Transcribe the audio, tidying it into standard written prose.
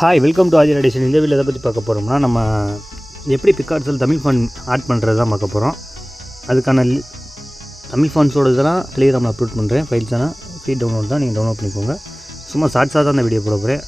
Hi, welcome to Aadhi edition. இந்த video எதை பற்றி பார்க்க போகிறோம்னா, நம்ம எப்படி பிக்கார்ட்ஸில் தமிழ் ஃபண்ட் ஆட் பண்ணுறது தான் பார்க்க போகிறோம். அதுக்கான தமிழ் ஃபண்ட்ஸோட இதெல்லாம் டெலிகிராமில் அப்லோட் பண்ணுறேன். ஃபைல்ஸ் எல்லாம் ஃப்ரீ டவுன்லோட் தான், நீங்கள் டவுன்லோட் பண்ணிக்கோங்க. சும்மா ஷார்ட்ஸாக தான் அந்த வீடியோ போட போகிறேன்.